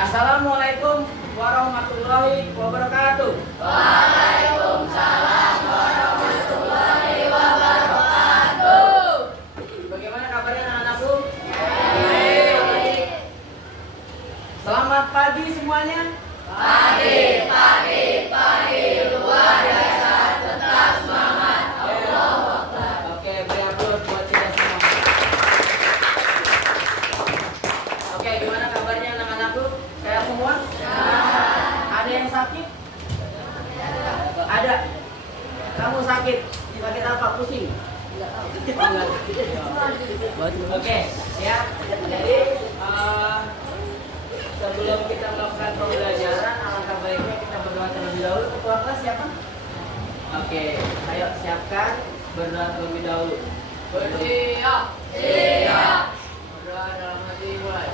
Assalamualaikum warahmatullahi wabarakatuh. Waalaikumsalam warahmatullahi wabarakatuh. Bagaimana kabarnya anak-anakku? Baik. Selamat pagi semuanya. Pagi, luar biasa, tetap semangat. Allahu Akbar. Oke, beri aplaus buat kita semua. Oke, gimana kabarnya anak-anakku? Sehat semua? Ada yang sakit? Ada. Kamu sakit? Sakit apa? Pusing? Oh, enggak. Oke, ya. Jadi sebelum kita melakukan pembelajaran, alangkah baiknya kita berdoa terlebih dahulu. Ketua kelas siapa? Oke, ayo siapkan berdoa terlebih dahulu. Bersiap. Siap. Berdoa dalam hati mulai.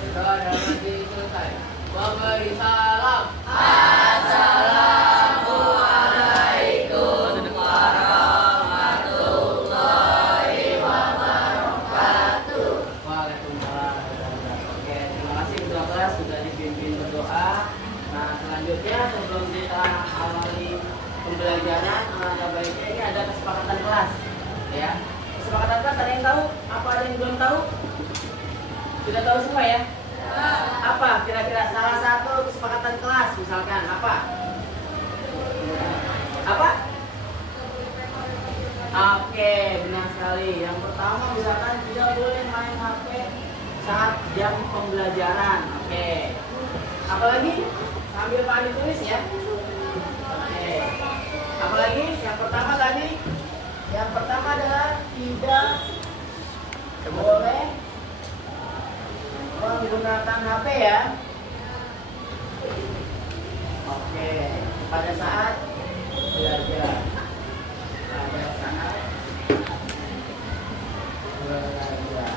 Berdoa dalam hati selesai. Memberi salam. Assalamualaikum warahmatullahi wabarakatuh. Waalaikumsalam. Oke, terima kasih ketua kelas sudah dipimpin berdoa. Nah, selanjutnya sebelum kita awali pembelajaran, alangkah baiknya ini ada kesepakatan kelas, ya. Kesepakatan kelas ada yang tahu? Apa ada yang belum tahu? Sudah tahu semua ya? Apa kira-kira salah satu kesepakatan kelas misalkan apa? Apa? Oke, benar sekali. Yang pertama misalkan tidak boleh main HP saat jam pembelajaran. Oke. Apalagi sambil Pak Adi tulis ya. Oke. Apalagi yang pertama tadi? Yang pertama adalah tidak boleh menggunakan HP ya. Oke, pada saat belajar. Pada saat belajar.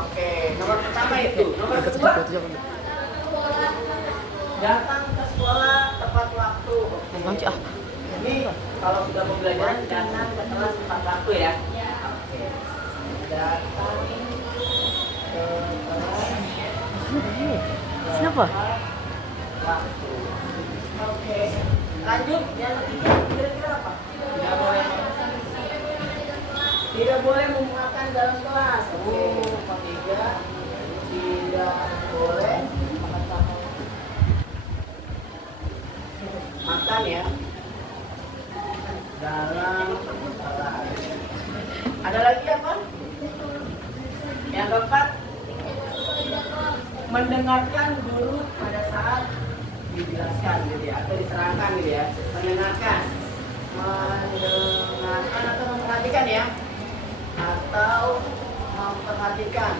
Oke, nomor pertama itu. Nomor kedua, datang ke sekolah tepat waktu. Oke. Ini kalau sudah pembelajaran datang ke kelas tepat waktu ya. Oke. Datang Siapa? Waktu. Oke. Lanjut yang ketiga kira-kira apa? Tidak boleh memakan dalam kelas. Oke. Ketiga tidak boleh makan ya dalam kelas. Ada lagi apa? Yang keempat, mendengarkan guru pada saat dijelaskan gitu ya, atau diterangkan gitu ya. Mendengarkan atau memperhatikan ya, atau memperhatikan.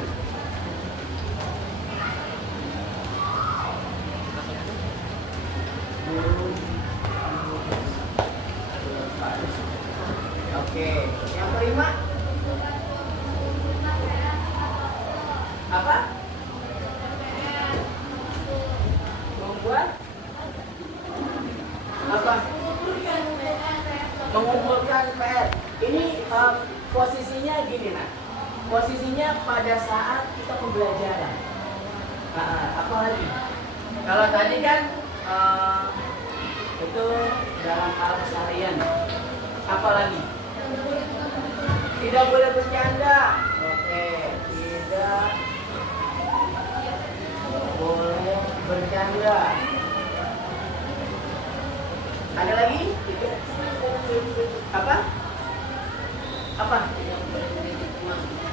Guru. Oke, yang kelima apa? Membuat apa? Mengumpulkan PR. Ini posisinya gini nah. Posisinya pada saat kita pembelajaran. Apa lagi? Kalau tadi kan itu dalam hal keseharian. Apa lagi? Tidak boleh bercanda. Oke, tidak boleh bercanda. Ada lagi? Apa? Apa?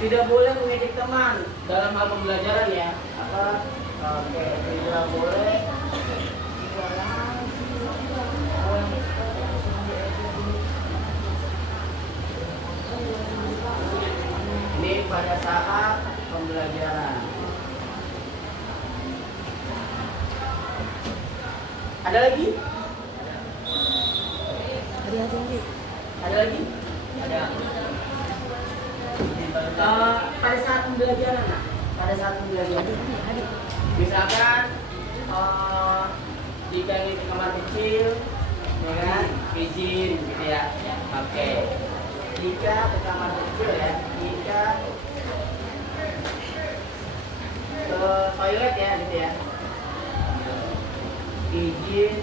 Tidak boleh mengejek teman dalam hal pembelajaran ya. Apa? Oke, tidak boleh. Ini pada saat pembelajaran. Ada lagi? Ada lagi? Ada. Pada saat pembelajaran, nah. Pada saat pembelajaran. Misalkan jika ini di kamar kecil, ya kan, izin gitu ya. Oke. Jika ke kamar kecil ya, jika ke toilet ya gitu ya. Izin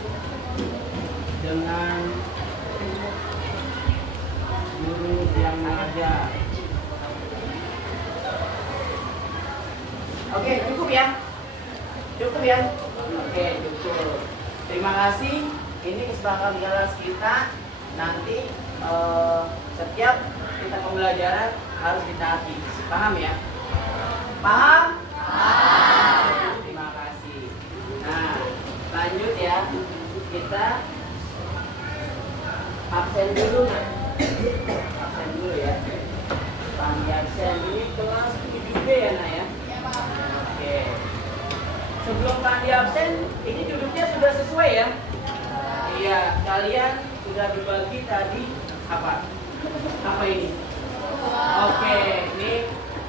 dengan guru yang mengajar. Oke, cukup ya. Cukup ya. Oke, cukup. Terima kasih. Ini kesepakatan di kelas kita. Nanti setiap kita pembelajaran harus ditaati. Paham ya? Paham? Paham. Terima kasih. Nah, lanjut ya. Kita absen dulu. Absen dulu ya. Pandi absen ini kelas 7B ya, Nak ya? Oke. Sebelum pandi absen, ini duduknya sudah sesuai ya? Iya, kalian sudah dibagi tadi apa? Apa ini? Oke, ini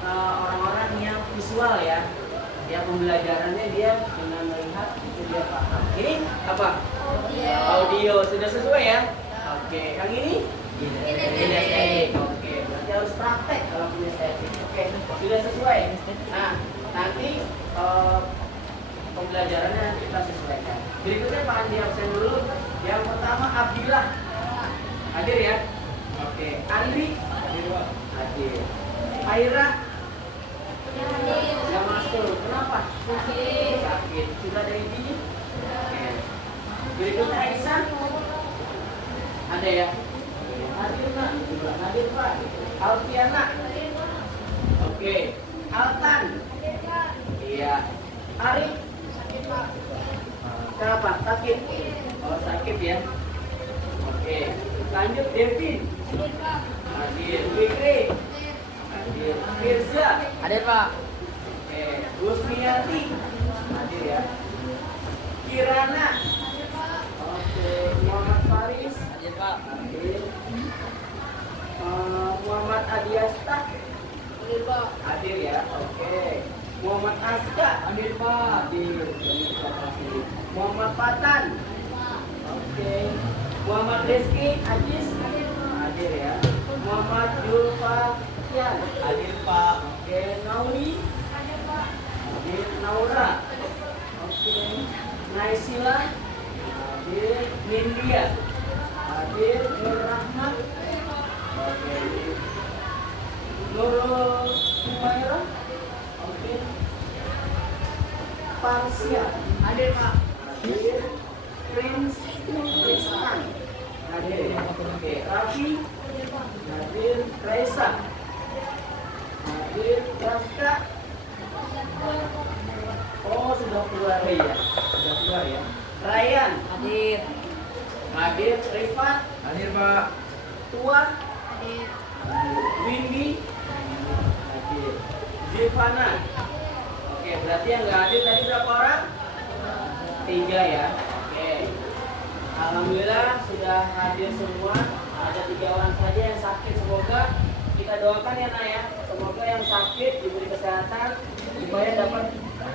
orang-orang yang visual ya. Ya pembelajarannya dia dengan melihat itu dia paham. Ini apa? Audio sudah sesuai ya? Oke, yang ini? Kinestetik. Oke, berarti harus praktek kalau kinestetik. Oke, sudah sesuai. Nah, nanti pembelajarannya kita sesuaikan. Berikutnya Pak Andi absen dulu. Yang pertama Abdillah. Hadir ya? Oke, Andri. Hadir. Aira. Nggak masuk. Kenapa? Sakit. Sudah ada izinnya? Oke. Berikutnya Aisyah. Ada ya? Hadir Nak. Hadir Pak. Alfiana. Oke. Altan. Iya. Arif. Kenapa? Sakit? Oh sakit ya. Oke. Lanjut Devin. Hadir. Fikri. Hadir. Firza. Hadir Pak. Oke. Gusmiati. Hadir ya. Kirana. Oke. Muhammad Faris. Hadir Pak. Hadir. Muhammad Adiasta. Hadir Pak. Hadir ya. Oke. Muhammad Aska. Hadir Pak. Hadir. Terima kasih. Muhammad Fatan. Oke. Muhammad Rizky Ajis. Hadir ya. Muhammad Julfatian. Hadir Pak. Oke. Nauli. Hadir. Naura. Oke. Naisila. Hadir. Nindya. Hadir. Nur Rahmat. Oke. Nurul Humaira. Oke. Parsia. Hadir Pak. Hadir. Prince Tristan. Hadir. Oke. Raffi. Hadir. Raisa. Hadir. Rafka. Oh sudah keluar ya. Sudah keluar ya. Ryan. Hadir. Hadir. Rifat. Hadir Pak. Tua. Hadir. Windy. Hadir. Zivana. Oke, berarti yang nggak hadir tadi berapa orang? 3 ya. Oke. Alhamdulillah sudah hadir semua. Ada 3 orang saja yang sakit. Semoga kita doakan ya Nak ya. Semoga yang sakit diberi kesehatan supaya dapat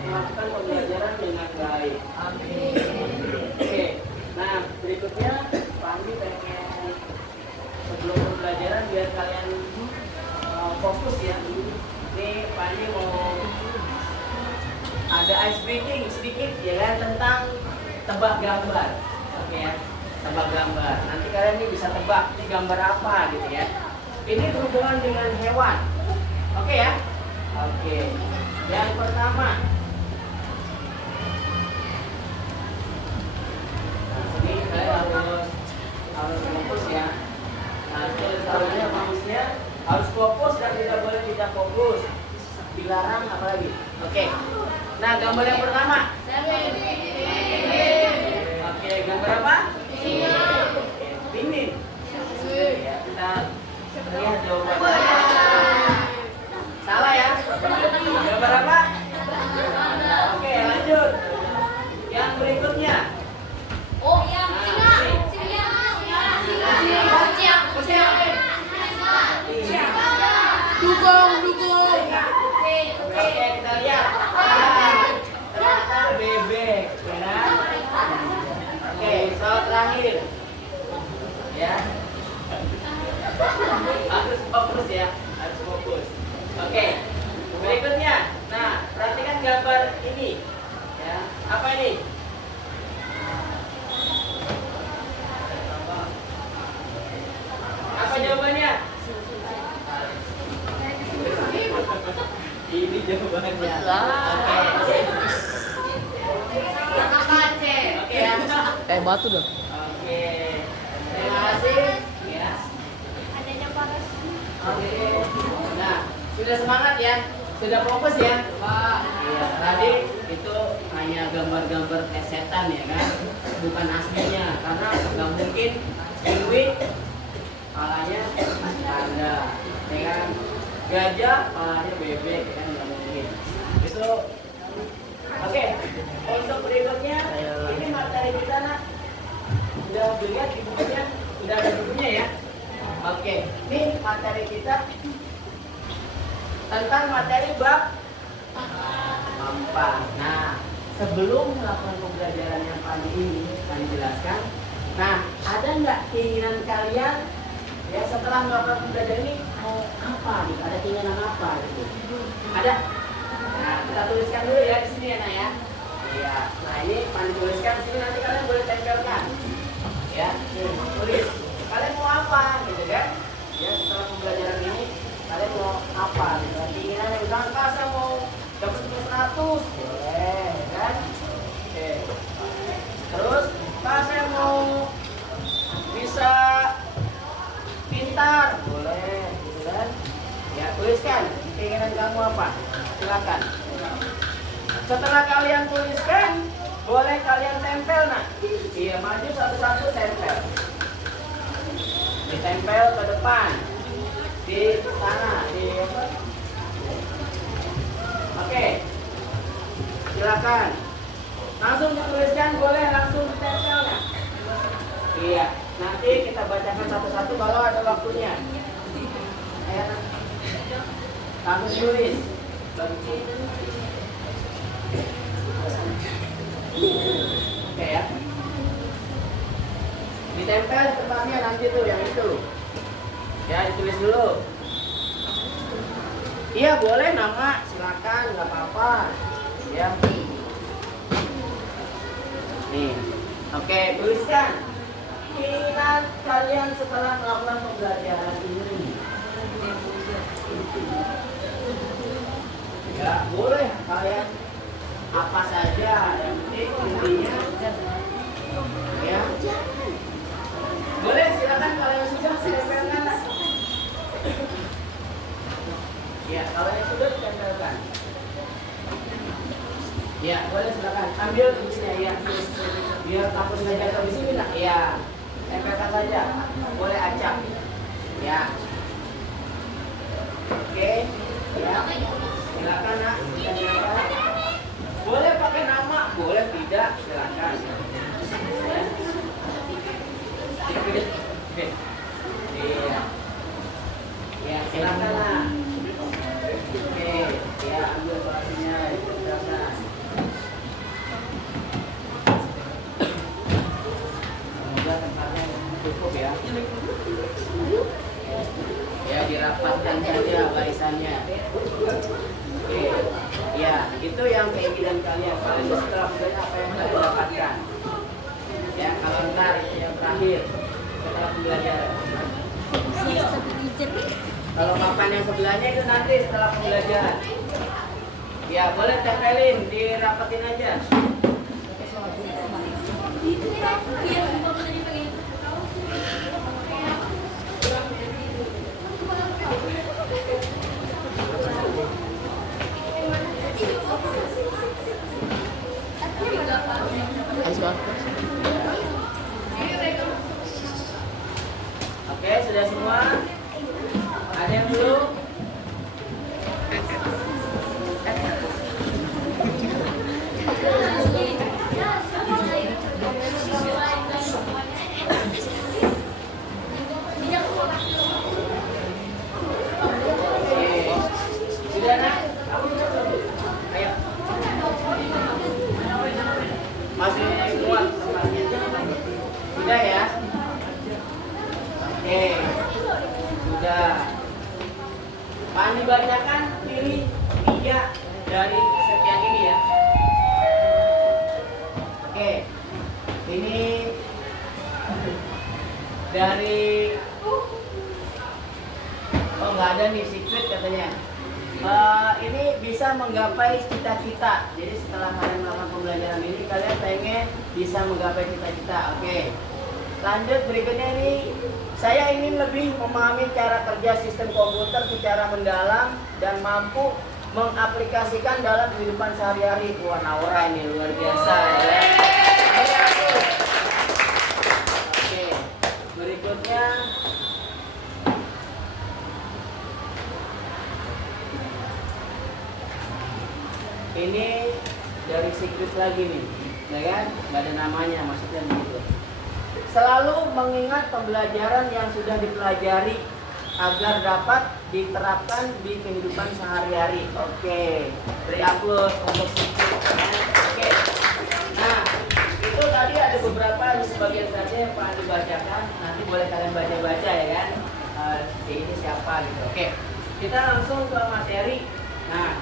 melakukan pembelajaran dengan baik. Amin. Oke. Nah, berikutnya Pak Andi pengen sebelum pembelajaran biar kalian fokus ya. Ini Pak Andi mau ada ice breaking sedikit ya kan tentang tebak gambar. Oke ya, tebak gambar. Nanti kalian ini bisa tebak ini gambar apa gitu ya. Ini berhubungan dengan hewan. Oke ya? Oke. Yang pertama. Nah, ini kalian harus fokus ya. Nah, caranya bagusnya harus fokus dan tidak boleh tidak fokus. Dilarang apalagi. Oke. Nah, gambar yang pertama. Oke, gambar apa? Oke, pinguin. Ya, kita lihat jawabannya. Salah ya? Gambar apa? Oke, lanjut. Yang berikutnya. Oh, yang dukung. Oke, kita lihat. Nah, ternyata Harus fokus ya, harus fokus. Oke, berikutnya. Nah, perhatikan gambar ini. Ya, apa ini? Apa jawabannya? Ini jawabannya. Oke. Oke ya. Batu dong. Oke. Terima kasih. Ya. Oke. Nah, sudah semangat ya? Sudah fokus ya? Pak. Iya, tadi itu hanya gambar-gambar setan ya kan? Bukan aslinya, karena nggak mungkin penguin palanya ada, ya kan? Gajah palanya bebek, ya kan? Nggak mungkin. Itu oke. Untuk berikutnya, ini materi kita nak. Udah dilihat di bukunya? Udah ada bukunya ya? Oke, ini materi kita tentang materi bab empat. Nah, sebelum melakukan pembelajaran yang pagi ini kami jelaskan. Nah, ada nggak keinginan kalian ya setelah melakukan pembelajaran ini mau apa? Gitu? Ada keinginan apa? Gitu? Ada? Nah, kita tuliskan dulu ya di sini ya, Nak ya. Iya. Nah, ini Pan tuliskan di sini, nanti kalian boleh tempelkan. Ya, tulis. Kalian mau apa? Gitu kan? Ya, setelah pembelajaran ini kalian mau apa? Gitu. Keinginan yang bilang, Kak, saya mau dapat 100, boleh kan? Oke. Terus, Kak, saya mau bisa pintar, boleh, gitu kan? Ya, tuliskan keinginan kamu apa? Silakan. Setelah kalian tuliskan, boleh kalian tempel, nak. Iya, maju satu-satu tempel. Ditempel ke depan. Di sana, di apa? Oke. Silakan. Langsung dituliskan, boleh langsung ditempel, nak. Iya. Nanti kita bacakan satu-satu kalau ada waktunya. Ayo, nak. Langsung tulis. Oke ya. Ditempel di tempatnya nanti tuh yang itu. Ya, ditulis dulu. Iya, boleh nama, silakan, nggak apa-apa. Ya. Nih. Oke, tuliskan keinginan kalian setelah melakukan pembelajaran ini. Ya, boleh kalian apa saja, yang penting intinya ya. Boleh, silakan kalau yang sudah ditempelkan. Ya, kalau yang sudah ditempelkan. Ya, boleh silakan ambil tulisnya ya. Biar takut nggak jatuh di sini nak. Ya, tempelkan saja. Boleh acak. Ya. Oke. Ya. Silakan nak. Silakan. Boleh pakai nama, boleh tidak, silakan. Ya. Iya. Ya, silakan lah. Oke, ya ambil balasnya, silakan. Semoga tempatnya cukup ya. Ya, dirapatkan saja barisannya. Oke. Ya, itu yang keinginan kalian. Kalian setelah belajar apa yang kalian dapatkan. Ya, kalau ntar yang terakhir setelah pembelajaran. Kalau papan yang sebelahnya itu nanti setelah pembelajaran. Ya, boleh tempelin, dirapetin aja. Oke, sudah semua? Ada yang belum? Sudah, nak? Ayo. Masih kuat tempatnya. Sudah ya? Oke. Ya. Mau dibacakan, pilih 3 dari sekian ini ya. Oke. Ini dari nggak ada nih, secret katanya. Ini bisa menggapai cita-cita. Jadi setelah kalian melakukan pembelajaran ini, kalian pengen bisa menggapai cita-cita. Oke. Lanjut berikutnya nih. Saya ingin lebih memahami cara kerja sistem komputer secara mendalam dan mampu mengaplikasikan dalam kehidupan sehari-hari. Wah, Naura ini luar biasa ya. Oke. Berikutnya ini dari secret lagi nih, ya kan? Gak ada namanya, maksudnya begitu. Selalu mengingat pembelajaran yang sudah dipelajari agar dapat diterapkan di kehidupan sehari-hari. Oke, beri aplaus untuk secret. Oke. Nah, itu tadi ada beberapa sebagian saja yang pernah dibacakan. Nanti boleh kalian baca-baca ya kan. Ini siapa gitu. Oke, kita langsung ke materi. Nah,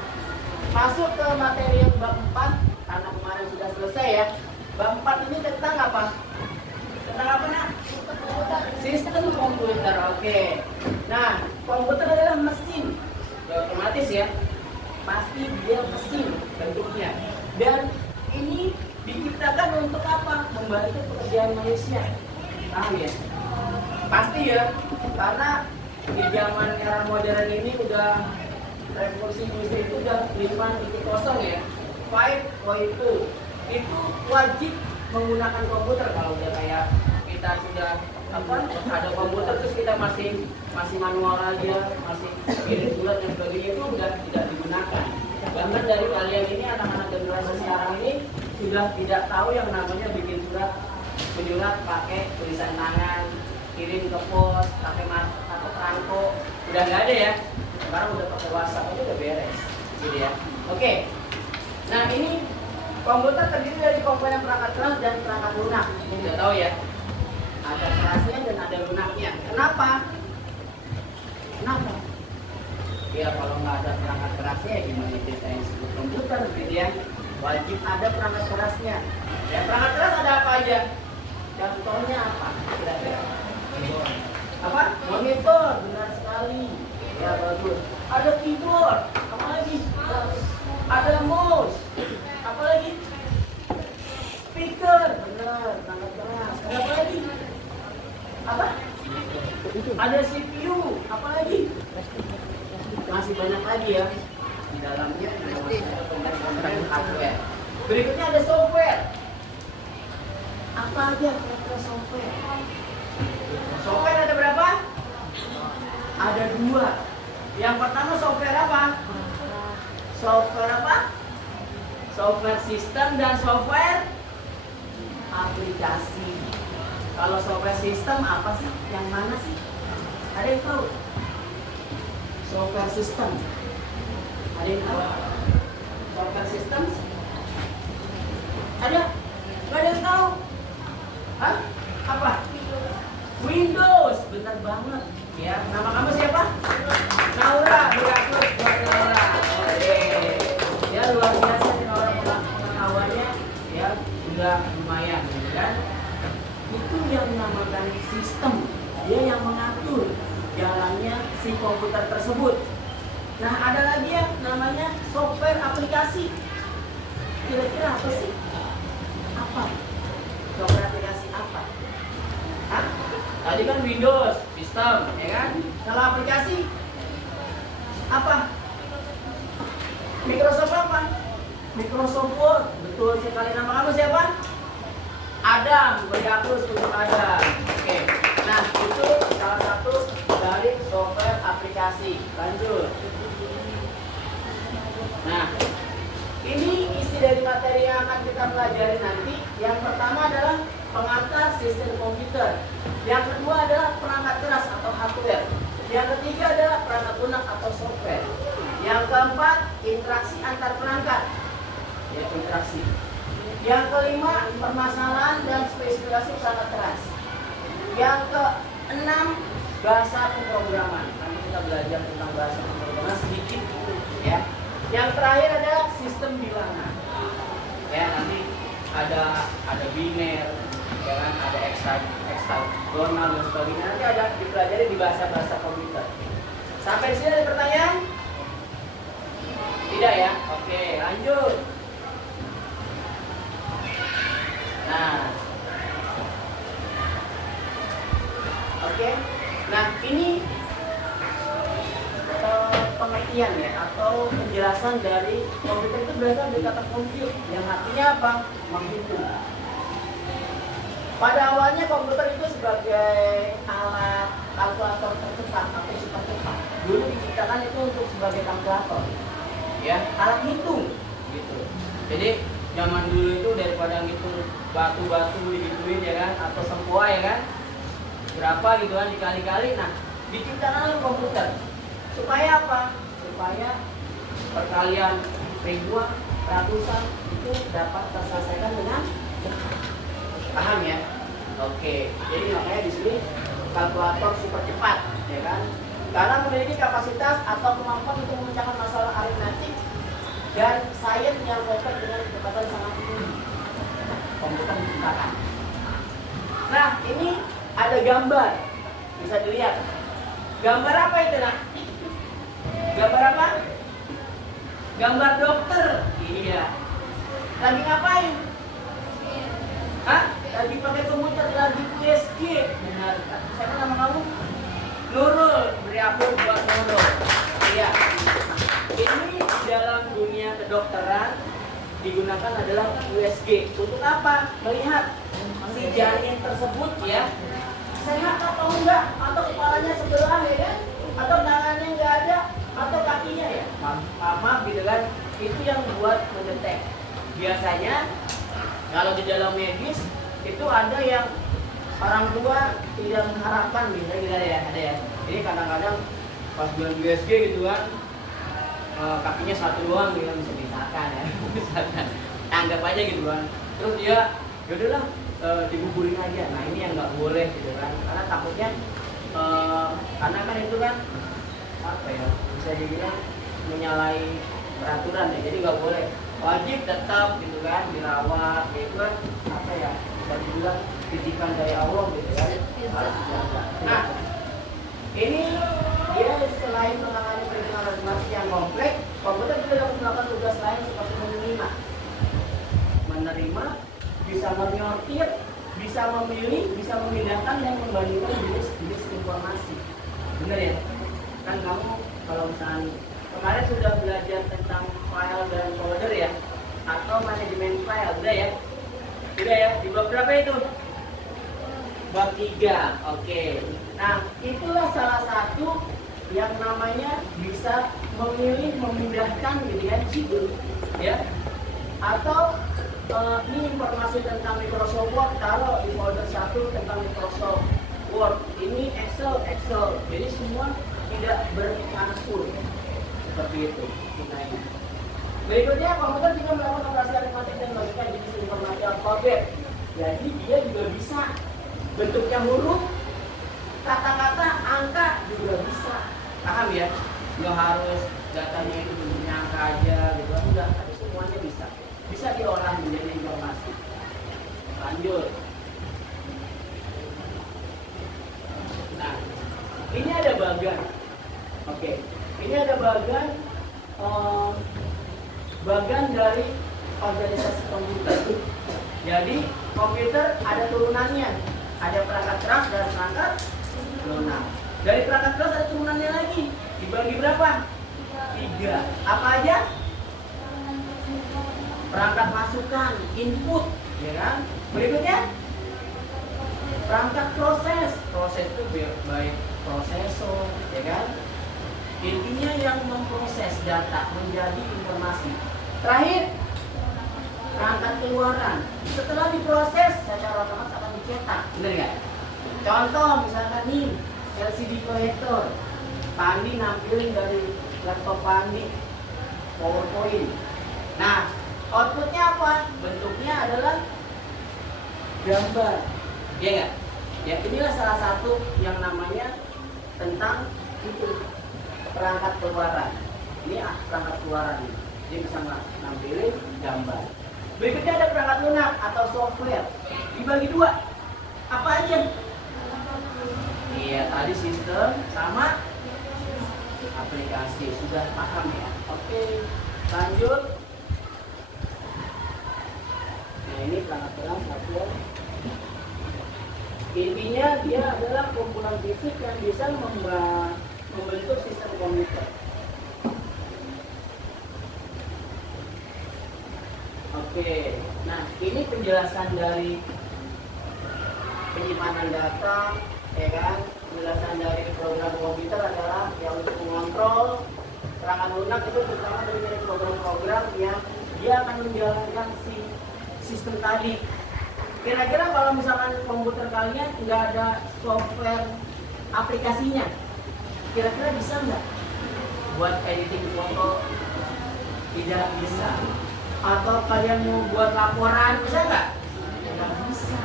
masuk ke materi yang bab 4 karena kemarin sudah selesai ya. Bab 4 ini tentang apa? Tentang apa nak? Sistem komputer. Oke. Nah, komputer adalah mesin. Ya, otomatis ya. Pasti dia mesin bentuknya. Dan ini diciptakan untuk apa? Membantu pekerjaan manusia. Paham ya? Pasti ya. Karena di zaman era modern ini udah revolusi industri itu udah 5.0 ya, 5.0 itu wajib menggunakan komputer. Kalau udah kayak kita sudah ada komputer terus kita masih manual aja, masih kirim surat dan sebagainya, itu udah tidak digunakan. Bahkan dari kalian ini anak-anak generasi sekarang ini sudah tidak tahu yang namanya bikin surat pakai tulisan tangan, kirim ke pos pakai atau perangko, udah nggak ada ya. Sekarang udah pakai WhatsApp aja udah beres, gitu ya. Oke. Nah, ini komputer terdiri dari komponen perangkat keras dan perangkat lunak. Ini udah tahu ya. Ada kerasnya dan ada lunaknya. Kenapa? Kenapa? Ya kalau nggak ada perangkat kerasnya ya gimana kita yang sebut komputer, gitu ya. Wajib ada perangkat kerasnya. Ya, perangkat keras ada apa aja? Contohnya apa? Kira-kira. Apa? Monitor, benar sekali. Ya bagus. Ada keyboard, apa lagi? Ada mouse, apa lagi? Speaker, benar, perangkat keras. Ada apa lagi? Apa? Ada CPU, apa lagi? Masih banyak lagi ya. Di dalamnya masih ada komponen hardware. Berikutnya ada software. Apa aja kira-kira software? Software ada berapa? Ada 2. Yang pertama software apa? Software apa? Software sistem dan software aplikasi. Kalau software sistem apa sih? Yang mana sih? Ada yang tahu? Software sistem. Ada yang tahu? Software sistem? Ada? Gak ada yang tahu? Hah? Apa? Windows. Benar banget. Ya, nama kamu siapa? Naura. Berakhir buat Naura. Oke. Ya luar biasa nih orang pengetahuannya. Ya, udah lumayan, kan? Itu yang dinamakan sistem. Dia yang mengatur jalannya si komputer tersebut. Nah, ada lagi yang namanya software aplikasi. Kira-kira apa sih? Apa? Software aplikasi apa? Hah? Tadi kan Windows, sistem, ya kan? Kalau aplikasi apa? Microsoft apa? Microsoft Word. Betul sekali. Nama kamu siapa? Adam. Beri aplaus untuk Adam. Oke. Nah, itu salah satu dari software aplikasi. Lanjut. Nah, ini isi dari materi yang akan kita pelajari nanti. Yang pertama adalah pengantar sistem komputer. Yang kedua adalah perangkat keras atau hardware. Yang ketiga adalah perangkat lunak atau software. Yang keempat, interaksi antar perangkat. Ya, interaksi. Yang kelima, permasalahan dan spesifikasi perangkat keras. Yang keenam, bahasa pemrograman. belajar tentang bahasa pemrograman sedikit ya. Yang terakhir adalah sistem bilangan. Ya, nanti ada biner, ya kan, ada heksagonal dan sebagainya. Nanti ada dipelajari di bahasa komputer. Sampai di sini ada pertanyaan? Tidak ya? Oke, lanjut. Nah, oke. Nah, ini pengertian ya atau penjelasan dari komputer itu berasal dari kata compute yang artinya apa? Menghitung. Pada awalnya komputer itu sebagai alat kalkulator tercepat atau super cepat. Dulu diciptakan itu untuk sebagai kalkulator, ya, alat hitung, gitu. Jadi zaman dulu itu daripada ngitung batu-batu digituin ya kan, atau sempoa ya kan, berapa gitu kan dikali-kali. Nah, diciptakan oleh komputer supaya apa? Supaya perkalian ribuan, ratusan itu dapat terselesaikan dengan cepat. Paham ya? Oke. Jadi makanya di sini kalkulator super cepat, ya kan? Karena memiliki kapasitas atau kemampuan untuk memecahkan masalah aritmetik dan sains yang dapat dengan kecepatan sangat tinggi. Komputer diciptakan. Nah, ini ada gambar, bisa dilihat. Gambar apa itu, nak? Gambar apa? Gambar dokter. Iya. Lagi ngapain? Hah? Lagi pakai komputer, lagi USG. Benar. Siapa nama kamu? Nurul. Beri ampun buat Nurul. Iya. Ini di dalam dunia kedokteran digunakan adalah USG. Untuk apa? Melihat si janin tersebut ya sehat atau enggak, atau kepalanya sebelah ya kan, atau tangannya enggak ada, atau kakinya ya maaf gitu kan. Itu yang buat mendetek. Biasanya kalau di dalam medis itu ada yang orang tua tidak mengharapkan, misalnya gitu ada ya. Jadi kadang-kadang pas bulan USG gitu kan, kakinya satu doang gitu, bisa misalkan ya, misalkan anggap aja gitu kan. Terus dia yaudahlah digugurin aja. Nah ini yang nggak boleh gitu kan, karena takutnya karena kan itu kan apa ya, bisa dibilang menyalahi peraturan ya. Jadi nggak boleh, wajib tetap gitu kan dirawat, gitu kan apa ya, bisa dibilang titipan dari Allah gitu kan. Nah ini dia selain menangani perhitungan aritmatik yang kompleks, komputer juga dapat melakukan tugas lain seperti menerima, bisa menyortir, bisa memilih, bisa memindahkan dan membandingkan jenis-jenis informasi. Bener ya? Kan kamu kalau misalnya kemarin sudah belajar tentang file dan folder ya, atau manajemen file, udah ya? Udah ya? Di bab berapa itu? Bab 3. Oke. Nah, itulah salah satu yang namanya bisa memilih, memindahkan gitu ya, ya. Atau ini informasi tentang Microsoft Word, taruh di folder 1 tentang Microsoft Word. Ini Excel. Jadi semua tidak bercampur seperti itu. Berikutnya, komputer juga melakukan operasi aritmatik dan logika jenis informasi alfabet. Jadi dia juga bisa bentuknya huruf, kata-kata, angka juga bisa. Paham ya? Nggak harus datanya itu bentuknya angka aja gitu, enggak, tapi semuanya bisa. Bisa diolah menjadi informasi. Lanjut. Nah, ini ada bagan. Oke, ini ada bagan dari organisasi komputer. Jadi komputer ada turunannya, ada perangkat keras dan perangkat lunak. Dari perangkat keras ada turunannya lagi. Dibagi berapa? 3. Apa aja? Perangkat masukan, input, ya kan? Berikutnya perangkat proses. Proses itu baik prosesor, ya kan? Intinya yang memproses data menjadi informasi. Terakhir, perangkat keluaran. Setelah diproses, secara otomatis akan dicetak. Benar nggak? Contoh misalkan nih, LCD proyektor. Pak Andi nampilin dari laptop Pak Andi PowerPoint. Nah, outputnya apa? Bentuknya adalah gambar. Iya nggak? Ya inilah salah satu yang namanya tentang itu perangkat keluaran. Ini perangkat keluaran. Dia bisa nampilin gambar. Berikutnya ada perangkat lunak atau software. Dibagi dua. Apa aja? Iya, tadi sistem sama aplikasi. Sudah paham ya? Oke, lanjut. Nah, ini perangkat lunak software. Intinya dia adalah kumpulan fisik yang bisa membentuk sistem komputer. Oke, nah ini penjelasan dari penyimpanan data, ya kan? Penjelasan dari program komputer adalah yang untuk mengontrol perangkat lunak itu terutama dari program-program yang dia akan menjalankan si sistem tadi. Kira-kira kalau misalkan komputer kalian nggak ada software aplikasinya, kira-kira bisa nggak buat editing foto? Tidak bisa. Atau kalian mau buat laporan, bisa nggak? Nggak bisa.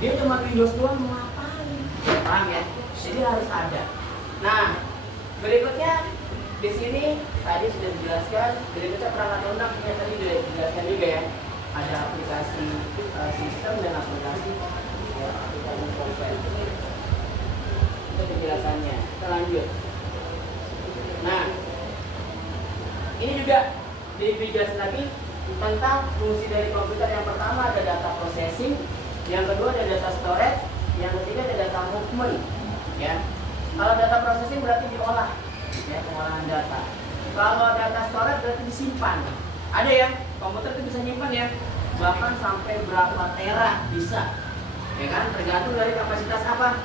Dia cuma Windows doang mau ngapain? Paham ya? Jadi harus ada. Nah, berikutnya di sini tadi sudah dijelaskan. Berikutnya perangkat lunak yang tadi sudah dijelaskan juga ya. Ada aplikasi sistem dan aplikasi aplikasi software. Itu penjelasannya. Kita lanjut. Nah, ini juga dijelaskan lagi tentang fungsi dari komputer. Yang pertama ada data processing, yang kedua ada data storage, yang ketiga ada data movement. Ya, kalau data processing berarti diolah, ya, pengolahan data. Kalau data storage berarti disimpan. Ada ya, komputer itu bisa nyimpan ya, bahkan sampai berapa tera bisa, ya kan? Tergantung dari kapasitas apa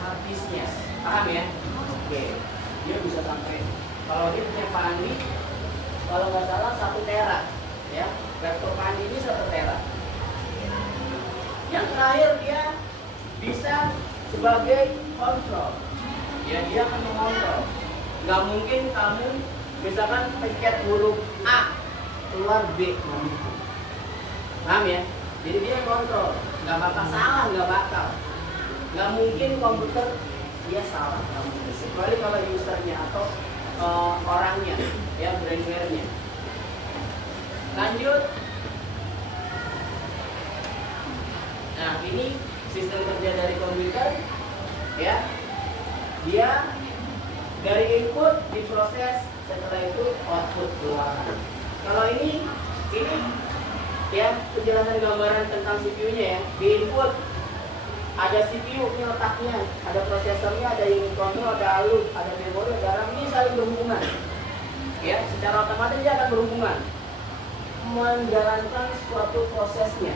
hard disknya. Paham ya? Oke, dia bisa sampai, kalau dia punya Pandi, kalau nggak salah 1 tera, ya. Laptop Pandi ini 1 tera. Yang terakhir dia bisa sebagai kontrol, ya, dia akan mengontrol. Nggak mungkin kamu misalkan pencet huruf A keluar B, nggak mungkin. Paham ya? Jadi dia kontrol, nggak bakal salah, nggak mungkin komputer dia salah, nggak mungkin. Kecuali kalau usernya atau orangnya, ya, brainware-nya. Lanjut. Nah, ini sistem kerja dari komputer, ya. Dia dari input diproses, setelah itu output keluar. Kalau ini ya penjelasan gambaran tentang CPU-nya ya. Di input ada CPU, ini letaknya, ada prosesornya, ada unit control, ada ALU, ada memori, ada RAM. Ini saling berhubungan. Ya, secara otomatis dia akan berhubungan menjalankan suatu prosesnya.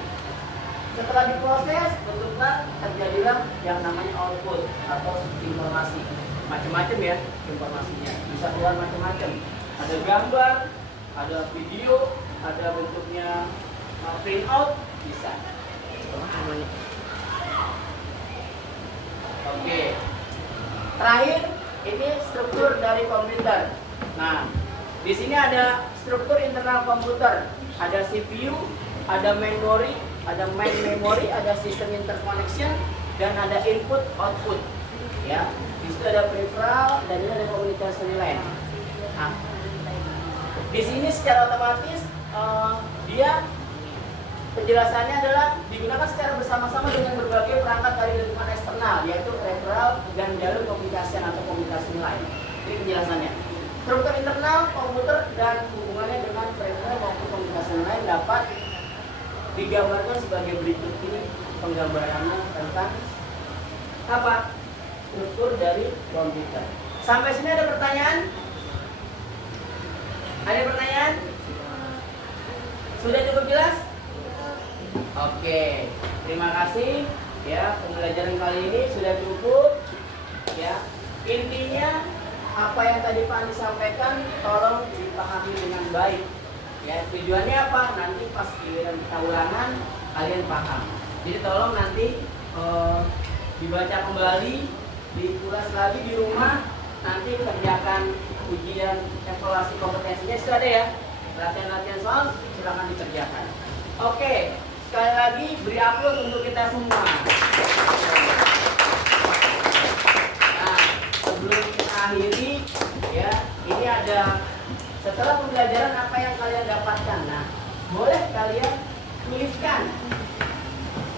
Setelah diproses, bentuklah terjadilah yang namanya output atau informasi. Macam-macam ya informasinya, bisa keluar macam-macam. Ada gambar, ada video, ada bentuknya print out, bisa. Oke. Terakhir, ini struktur dari komputer. Nah, di sini ada struktur internal komputer. Ada CPU, ada memory, ada main memory, ada sistem interconnection, dan ada input output. Ya, di situ ada peripheral dan ini ada komunikasi lain. Nah, di sini secara otomatis dia penjelasannya adalah digunakan secara bersama-sama dengan berbagai perangkat dari lingkungan eksternal, yaitu peripheral dan jalur komunikasi atau komunikasi lain. Ini penjelasannya. Struktur internal komputer dan hubungannya dengan peripheral maupun komunikasi lain dapat digambarkan sebagai berikut. Ini penggambarannya tentang apa? Struktur dari komputer. Sampai sini ada pertanyaan? Ada pertanyaan? Sudah cukup jelas? Oke, terima kasih ya, pembelajaran kali ini sudah cukup ya. Intinya apa yang tadi Pak Andi sampaikan tolong dipahami dengan baik ya. Tujuannya apa? Nanti pas giliran kita ulangan kalian paham. Jadi tolong nanti dibaca kembali, diulas lagi di rumah, nanti kerjakan ujian evaluasi kompetensinya sudah ada ya. Latihan-latihan soal silakan dikerjakan. Oke, sekali lagi beri aplaus untuk kita semua. Nah, sebelum kita akhiri ya, ada setelah pembelajaran apa yang kalian dapatkan. Nah, boleh kalian tuliskan.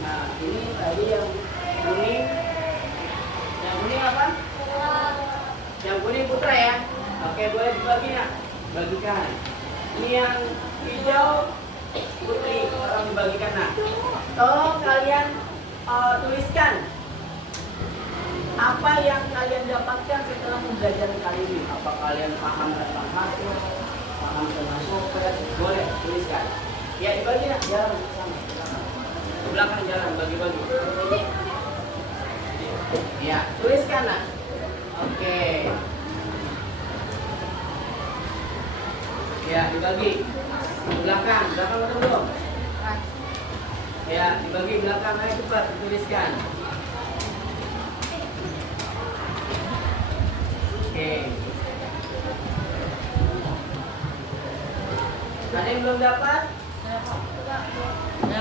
Nah, ini tadi yang kuning. Yang kuning apa? Yang kuning Putra ya. Oke, boleh dibagi nak. Bagikan. Ini yang hijau Putri, orang dibagikan nak. Tolong kalian tuliskan apa yang kalian dapatkan setelah pembelajaran kali ini. Apa kalian paham tentang hasil, paham tentang software? Boleh tuliskan. Ya dibagi nak. Jalan sama. Ke belakang jalan bagi-bagi. Ya, tuliskan nak. Oke. Ya, dibagi. Belakang atau belum? Ya, dibagi belakang. Ayo cepat dituliskan. Oke. Ada yang belum dapat?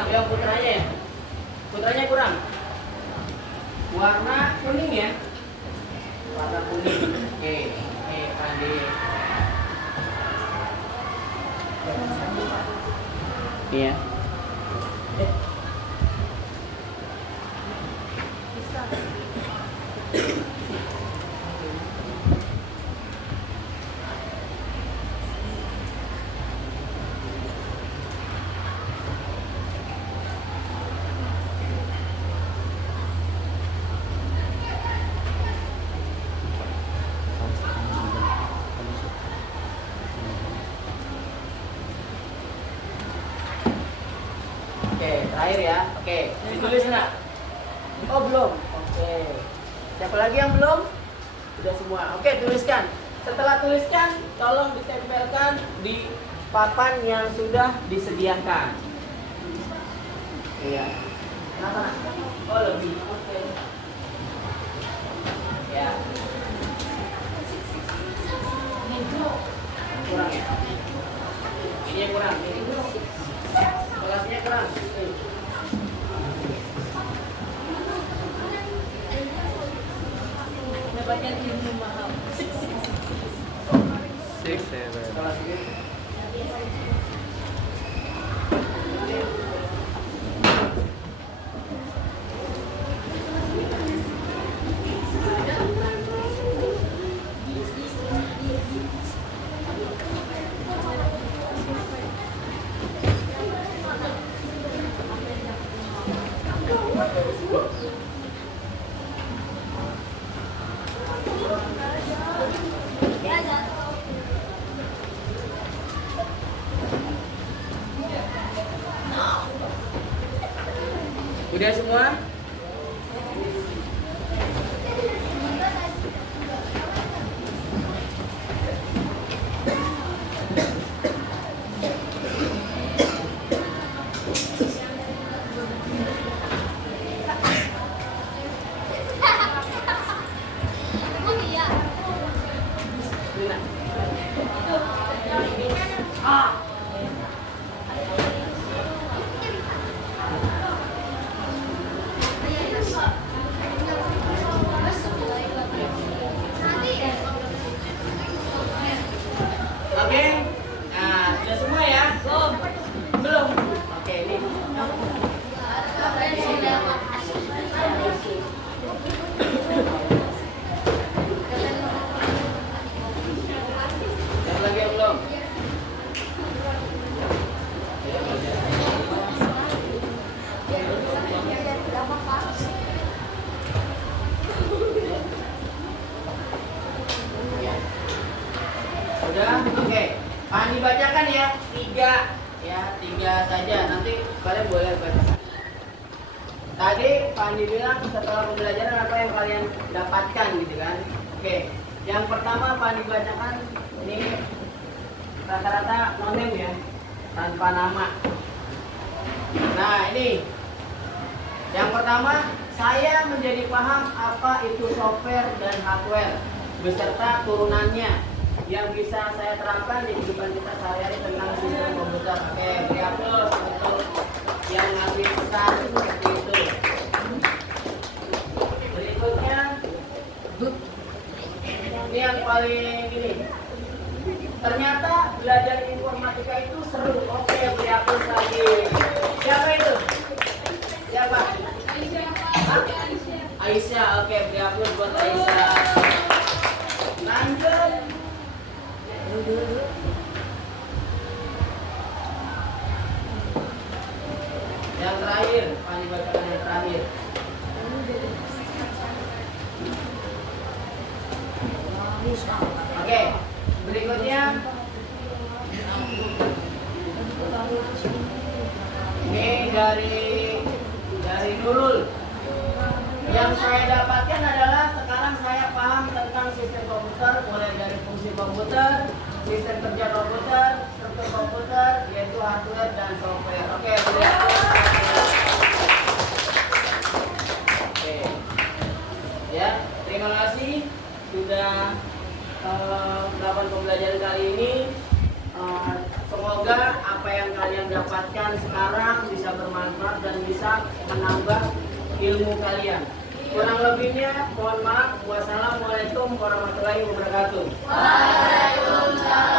Ya, putranya ya? Putranya kurang? Warna kuning ya? Warna kuning. Oke, Pandi. Iya. Oke, terakhir ya. Oke, ditulis nak. Oh belum. Oke. Siapa lagi yang belum? Sudah semua. Oke, tuliskan. Setelah tuliskan, tolong ditempelkan di papan yang sudah disediakan. Iya. Kenapa nak? Oh lebih. Oke. Ya. Kurang ya? Ini yang kurang. Ini. Kelasnya kurang. Dapatnya ilmu mahal. Six, seven. Kelas ini. Udah semua? Oke, nah sudah semua ya? Belum. Oke, ini. Yang lagi yang belum? Sudah? Oke. Pan dibacakan ya. Tiga saja. Nanti kalian boleh baca. Tadi Pandi bilang setelah pembelajaran apa yang kalian dapatkan gitu kan. Oke. Yang pertama Pandi bacakan ini rata-rata nonim ya. Tanpa nama. Nah, ini. Yang pertama, saya menjadi paham apa itu software dan hardware beserta turunannya yang bisa saya terapkan di kehidupan kita sehari-hari tentang sistem komputer. Oke, beri aplaus untuk yang ngasih pesan seperti itu. Berikutnya, ini yang paling ini. Ternyata belajar informatika itu seru. Oke, beri aplaus lagi. Siapa itu? Siapa? Hah? Aisyah. Oke, beri aplaus buat Aisyah. Lanjut. Yang terakhir, Pani bacakan yang terakhir. Oke, berikutnya ini dari Nurul. Yang saya dapatkan adalah sekarang saya paham tentang sistem komputer, mulai dari fungsi komputer, sistem kerja komputer, struktur komputer, yaitu hardware dan software. Oke, Oke. Ya, terima kasih sudah melakukan pembelajaran kali ini. Semoga apa yang kalian dapatkan sekarang bisa bermanfaat dan bisa menambah ilmu kalian. Kurang lebihnya mohon maaf. Wassalamualaikum warahmatullahi wabarakatuh. Waalaikumsalam.